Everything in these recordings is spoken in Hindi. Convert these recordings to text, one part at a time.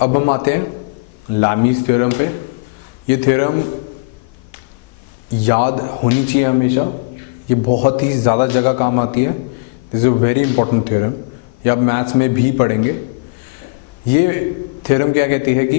अब हम आते हैं लामीज थ्योरम पे। ये थ्योरम याद होनी चाहिए हमेशा, ये बहुत ही ज़्यादा जगह काम आती है। This is a very important theorem, ये आप मैथ्स में भी पढ़ेंगे। ये थ्योरम क्या कहती है कि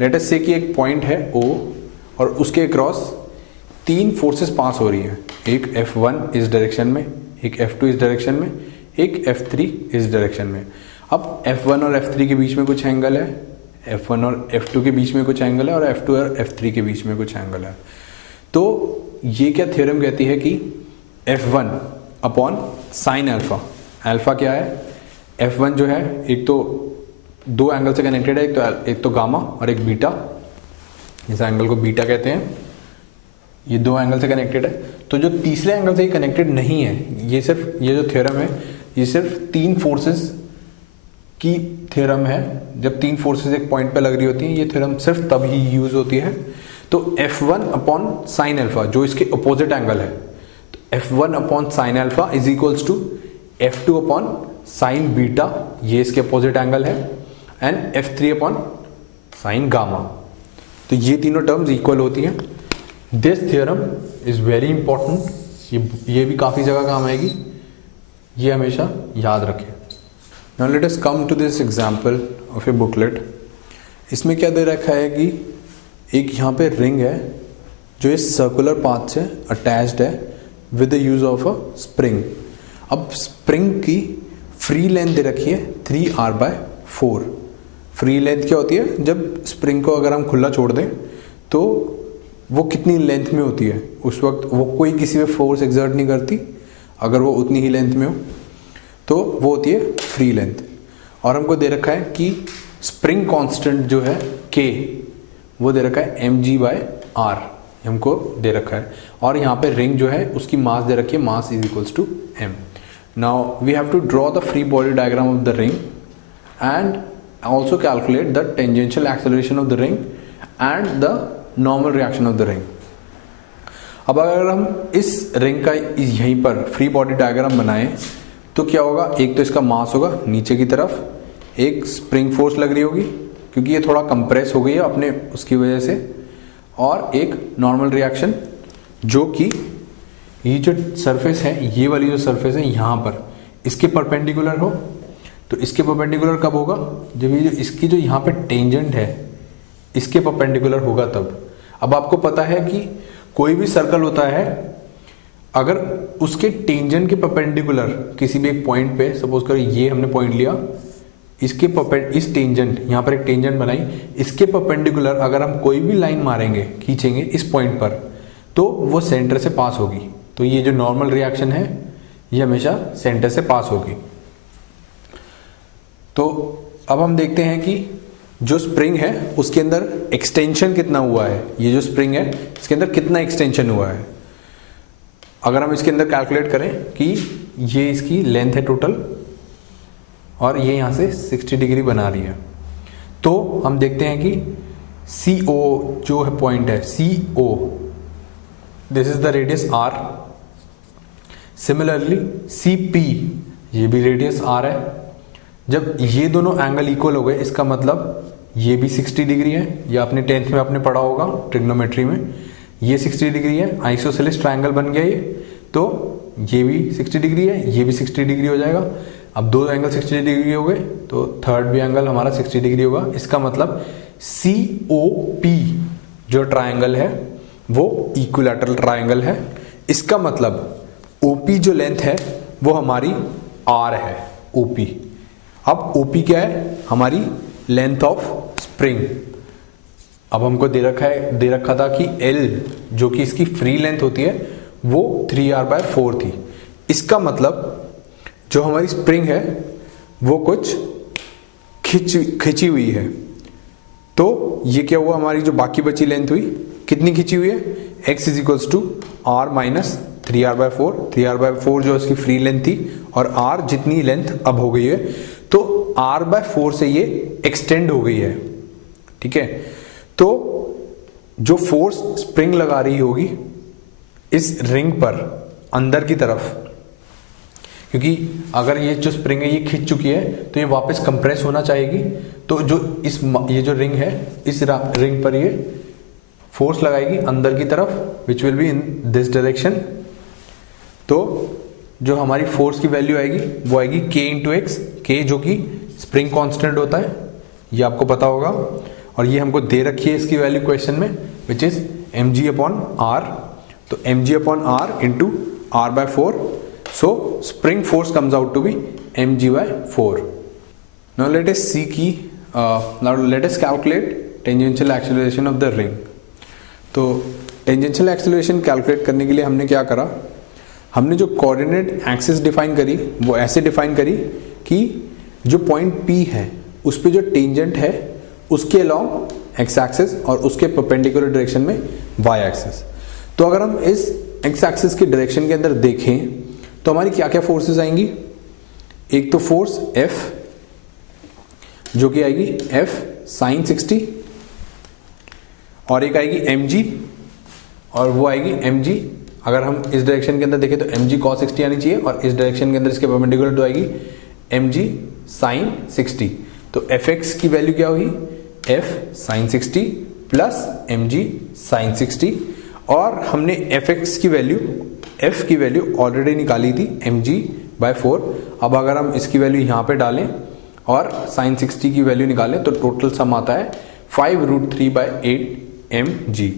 लेट अस से कि एक पॉइंट है O और उसके अक्रॉस तीन फोर्सेस पास हो रही हैं, एक F1 इस डायरेक्शन में, एक F2 इस डायरेक्शन में, एक F3 इस डायरेक्शन में। अब F1 और F3 के बीच में कुछ एंगल है, F1 और F2 के बीच में कुछ एंगल है और F2 और F3 के बीच में कुछ एंगल है। तो ये क्या थ्योरम कहती है कि F1 upon sine alpha, alpha क्या है, F1 जो है एक तो दो एंगल से कनेक्टेड है, एक तो गामा और एक बीटा, इस एंगल को बीटा कहते हैं, ये दो एंगल से कनेक्टेड है। तो जो तीसरे एंगल से कनेक्टेड नहीं है, ये सिर्फ ये जो थ्योरम है ये सिर्फ तीन फोर्सेस की थ्योरम है। जब तीन फोर्सेस एक पॉइंट पे लग रही होती हैं, ये थ्योरम सिर्फ तभी यूज होती है। तो F1 अपॉन साइन अल्फा जो इसके अपोजिट एंगल है, तो F1 upon sine alpha is equals to F2 upon sine beta, ये इसके अपोजिट एंगल है, and F3 upon sine gamma. तो ये तीनों टर्म्स इक्वल होती हैं। This theorem is very important, ये भी काफी जगह काम आएगी, ये हमेशा याद रखें। Now let us come to this example of a booklet. इसमें क्या दे रखा है कि एक यहाँ पे रिंग है जो इस सर्कुलर पाथ से अटैच्ड है with the use of a spring. अब स्प्रिंग की फ्री लेंथ दे रखी है 3r/4। फ्री लेंथ क्या होती है, जब स्प्रिंग को अगर हम खुला छोड़ दें तो वो कितनी लेंथ में होती है, उस वक्त वो कोई किसी पे फोर्स एक्सर्ट नहीं करती, अगर वो उतनी ही लेंथ में हो तो वो होती है फ्री लेंथ। और हमको दे रखा है कि स्प्रिंग कांस्टेंट जो है K वो दे रखा है mg/r, हमको दे रखा है। और यहाँ पे रिंग जो है उसकी मास दे रखी है, mass is equals to m। Now we have to draw the free body diagram of the ring and also calculate the tangential acceleration of the ring and the normal reaction of the ring। अब अगर हम इस रिंग का यहीं पर फ्री बॉडी डायग्राम बनाएं तो क्या होगा, एक तो इसका मास होगा नीचे की तरफ, एक स्प्रिंग फोर्स लग रही होगी क्योंकि ये थोड़ा कंप्रेस हो गई है अपने उसकी वजह से, और एक नॉर्मल रिएक्शन जो कि ये जो सरफेस है, ये वाली जो सरफेस है यहाँ पर इसके परपेंडिकुलर हो। तो इसके परपेंडिकुलर कब होगा, जब ये जो इसकी जो यहाँ पे टेंजेंट है इसके परपेंडिकुलर होगा तब। अब आपको पता है कि कोई भी सर्कल होता है, अगर उसके टेंजेंट के परपेंडिकुलर किसी भी एक पॉइंट पे, सपोज करो ये हमने पॉइंट लिया, इसके इस टेंजेंट, यहाँ पर एक टेंजेंट बनाई, इसके परपेंडिकुलर अगर हम कोई भी लाइन मारेंगे, खींचेंगे इस पॉइंट पर, तो वो सेंटर से पास होगी। तो ये जो नॉर्मल रिएक्शन है ये हमेशा सेंटर से पास होगी। तो अब हम देखते हैं कि जो स्प्रिंग है उसके अंदर एक्सटेंशन कितना हुआ है, ये जो स्प्रिंग है इसके अंदर कितना एक्सटेंशन हुआ है। अगर हम इसके अंदर कैलकुलेट करें कि ये इसकी लेंथ है टोटल और ये यहां से 60 डिग्री बना रही है, तो हम देखते हैं कि CO जो है पॉइंट है, CO this is the radius R। Similarly CP ये भी रेडियस R है। जब ये दोनों एंगल इक्वल हो गए, इसका मतलब ये भी 60 डिग्री है, ये आपने 10th में आपने पढ़ा होगा ट्रिग्नोमेट्री में, ये 60 डिग्री है, आइसोसेलेस ट्रायंगल बन गया ये, तो ये भी 60 डिग्री है, ये भी 60 डिग्री हो जाएगा। अब दो एंगल 60 डिग्री हो गए तो थर्ड भी एंगल हमारा 60 डिग्री होगा। इसका मतलब COP जो ट्रायंगल है वो इक्विलैटरल ट्रायंगल है। इसका मतलब OP जो लेंथ है वो हमारी R है, OP। अब OP क्या है, हमारी लेंथ ऑफ स्प्रिंग। अब हमको दे रखा था कि L जो कि इसकी फ्री लेंथ होती है वो 3r/4 थी। इसका मतलब जो हमारी स्प्रिंग है वो कुछ खिंची हुई है। तो ये क्या हुआ, हमारी जो बाकी बची लेंथ हुई कितनी खिंची हुई है, x is equals to r minus 3r/4। 3r/4 जो इसकी फ्री लेंथ थी और r जितनी लेंथ अब हो गई है, तो r/4 से ये एक्सटेंड हो गई है। ठीक है, तो जो फोर्स स्प्रिंग लगा रही होगी इस रिंग पर अंदर की तरफ, क्योंकि अगर ये जो स्प्रिंग है ये खिंच चुकी है तो ये वापस कंप्रेस होना चाहेगी, तो जो ये जो रिंग है, इस रिंग पर ये फोर्स लगाएगी अंदर की तरफ, which will be in this direction. तो जो हमारी फोर्स की वैल्यू आएगी वो आएगी k इंटू एक्स, के जो कि स्प्रिंग कांस्टेंट होता है, ये आपको पता होगा। और ये हमको दे रखी है इसकी वैल्यू क्वेश्चन में, which is mg upon r। तो mg upon r into r by 4, so spring force comes out to be mg by 4। Now let us see की let us calculate tangential acceleration of the ring. तो टेंजेंशियल एक्सेलरेशन कैलकुलेट करने के लिए हमने क्या करा, हमने जो कोऑर्डिनेट एक्सिस डिफाइन करी वो ऐसे डिफाइन करी कि जो पॉइंट P है उस पे जो टेंजेंट है उसके अलोंग एक्स एक्सिस और उसके परपेंडिकुलर डायरेक्शन में वाई एक्सिस। तो अगर हम इस एक्स एक्सिस की डायरेक्शन के अंदर देखें तो हमारी क्या क्या फोर्सेस आएंगी। एक तो फोर्स F जो कि आएगी F साइन 60, और एक आएगी mg और वो आएगी mg, अगर हम इस डायरेक्शन के अंदर देखें तो mg cos 60 आनी चाहिए, और इस डायरेक्शन के अंदर इसके परपेंडिकुलर तो आएगी mg sin 60। तो fx की वैल्यू क्या हुई, f sin 60 plus mg sin 60, और हमने fx की वैल्यू, f की वैल्यू ऑलरेडी निकाली थी mg बाय 4। अब अगर हम इसकी वैल्यू यहाँ पे डालें और sin 60 की वैल्यू निकालें तो टोटल सम आता है 5√3/8 mg।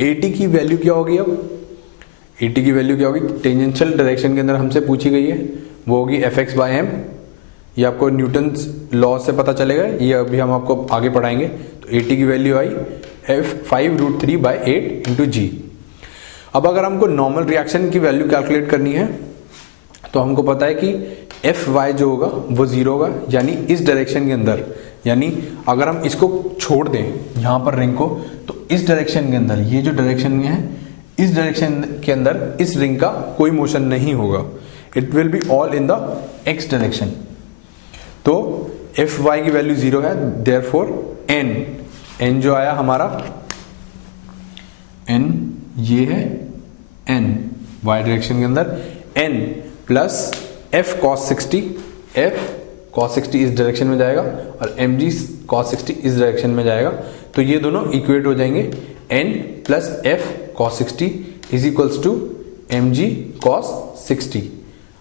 80 की वैल्यू क्या होगी, अब 80 की वैल्यू क्या होगी, टेंजेंशियल डायरेक्शन के अंदर हमसे पूछी गई है, वो होगी fx बाय m। ये आपको न्यूटन्स लॉ से पता चलेगा, ये अभी हम आपको आगे पढ़ाएंगे। तो 80 की वैल्यू आई 5√3/8 इंटू g। अब अगर हमको नॉर्मल रिएक्शन की वैल्यू कैलकुलेट करनी है तो हमको पता है कि Fy जो होगा वो 0 होगा, यानी इस डायरेक्शन के अंदर, यानी अगर हम इसको छोड़ दें यहाँ पर रिंग को, तो इस डायरेक्शन के अंदर, ये जो डायरेक्शन में है इस डायरेक्शन के अंदर इस रिंग का कोई मोशन नहीं होगा, it will be all in the x direction. तो Fy की वैल्यू 0 है, देयरफॉर n जो आया हमारा n, ये है n y डायरेक्शन के अंदर, n plus f cos 60, f cos 60 इस डायरेक्शन में जाएगा और mg cos 60 इस डायरेक्शन में जाएगा। तो ये दोनों इक्वेट हो जाएंगे, n plus f cos 60 is equals to mg cos 60।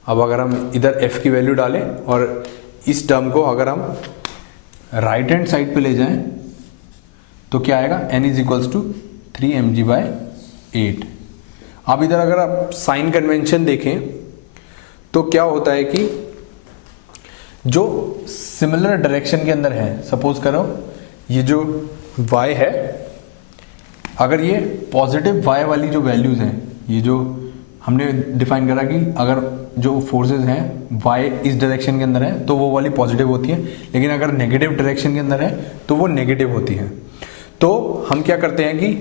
अब अगर हम इधर f की वैल्यू डालें और इस टर्म को अगर हम राइट हैंड साइड पे ले जाएं तो क्या आएगा, n is equals to 3mg by 8। अब इधर अगर आप साइन कन्वेंशन देखें तो क्या होता है कि जो सिमिलर डायरेक्शन के अंदर है, सपोज करो ये जो y है, अगर ये पॉजिटिव y वाली जो वैल्यूज हैं, ये जो हमने डिफाइन करा कि अगर जो फोर्सेस हैं y इस डायरेक्शन के अंदर है तो वो वाली पॉजिटिव होती है, लेकिन अगर नेगेटिव डायरेक्शन के अंदर है तो वो नेगेटिव होती है। तो हम क्या करते हैं कि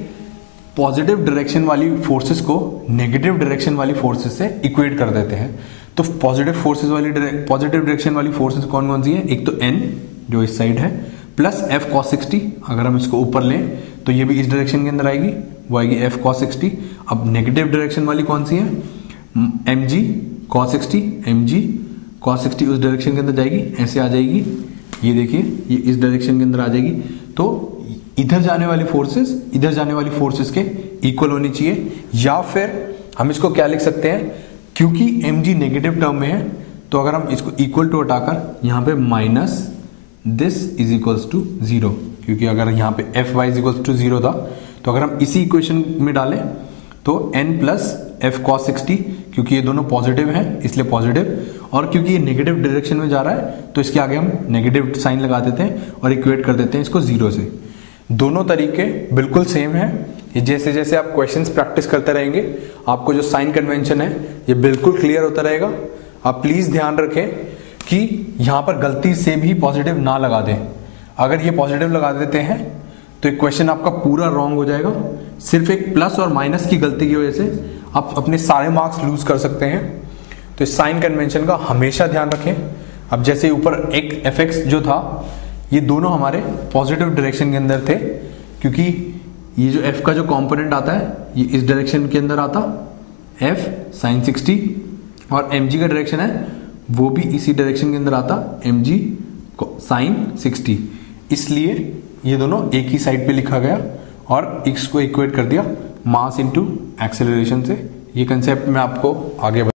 पॉजिटिव डायरेक्शन वाली फोर्सेस को नेगेटिव डायरेक्शन वाली फोर्सेस से इक्वेट कर देते हैं। तो पॉजिटिव डायरेक्शन वाली फोर्सेस कौन कौन सी है, एक तो n जो इस साइड है, प्लस f cos 60, अगर हम इसको ऊपर लें तो ये भी इस डायरेक्शन के अंदर आएगी, वो आएगी f cos 60। अब नेगेटिव डायरेक्शन वाली कौन सी है, mg cos 60, mg cos 60 उस डायरेक्शन के अंदर जाएगी, ऐसे आ जाएगी, ये देखिए ये इस डायरेक्शन के अंदर आ जाएगी। तो इधर जाने वाली फोर्सेस इधर जाने वाली फोर्सेस के इक्वल होनी चाहिए, या फिर हम इसको क्या लिख सकते हैं, क्योंकि mg नेगेटिव टर्म में है तो अगर हम इसको इक्वल टू हटाकर यहाँ पे minus this is equals to 0, क्योंकि अगर यहाँ पे Fy इज इक्वल्स टू 0 था तो अगर हम इसी इक्वेशन में डालें तो n प्लस f cos 60, क्योंकि ये दोनों पॉजिटिव हैं इसलिए पॉजिटिव, और क्योंकि ये नेगेटिव डायरेक्शन में जा रहा है तो इसके आगे हम नेगेटिव साइन लगा देते हैं और इक्वेट कर देते हैं इसको 0 से। दोनों तरीके बिल्कुल सेम है। ये जैसे जैसे आप क्वेश्चंस प्रैक्टिस करते रहेंगे आपको जो साइन कन्वेंशन है ये बिल्कुल क्लियर होता रहेगा। आप प्लीज ध्यान रखें कि यहां पर गलती से भी पॉजिटिव ना लगा दें। अगर ये पॉजिटिव लगा देते हैं तो एक क्वेश्चन आपका पूरा रॉन्ग हो जाएगा। सिर्फ एक प्लस और माइनस की गलती की वजह से आप अपने सारे मार्क्स लूज कर सकते हैं। तो इस साइन कन्वेंशन का हमेशा ध्यान रखें। अब जैसे ऊपर एक fx जो था ये दोनों हमारे पॉजिटिव डायरेक्शन के अंदर थे, क्योंकि ये जो f का जो कंपोनेंट आता है ये इस डायरेक्शन के अंदर आता f sin 60, और mg का डायरेक्शन है वो भी इसी डायरेक्शन के अंदर आता mg sin 60। इसलिए ये दोनों एक ही साइड पे लिखा गया और इसको इक्वेट कर दिया मास इनटू एक्सेलरेशन से। ये कंसेप्ट मैं आपको आगे